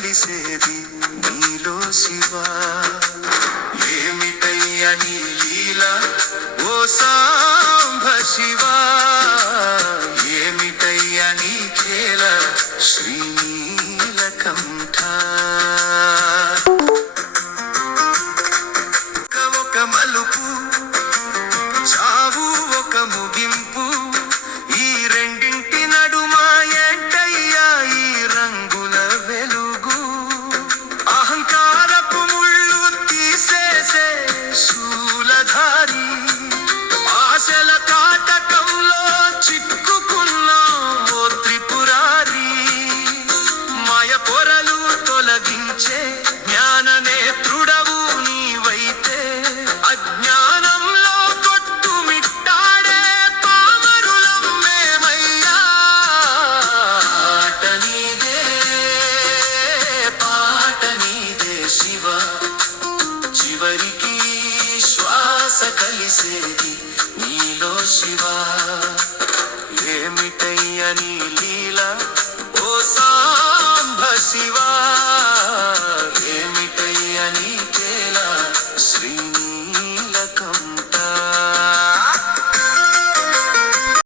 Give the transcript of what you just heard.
కలిసేది నీలో శివా. ఏమిటయ్యా నీ లీలా ఓ సాంబ శివా, ఏమిటయ్యా నీ ఖేల శ్రీనీలకంఠ. ఒక మలుపు చావు ఒక ముగింపు, ఈ రెండింటి నడుమ ఏంటయ్యా ఈ రంగుల వెలుగు. అహంకారపు ముళ్ళు తీసేసే శూలధారి, ఆశల కాటకంలో చిక్కుకున్న ఓ త్రిపురారి. మాయ పొరలు తొలగించే జ్ఞాన నేత్రుడవు నీవైతే, అజ్ఞానంలో కొట్టుమిట్టాడే పామరులం మేమయ్యా. పాట నీదే పాట నీదే శివ, చివరికి శ్వాస కలిసేది నీలో శివా. ఏమిటయ్య నీ లీల ఓ సాంబ శివా.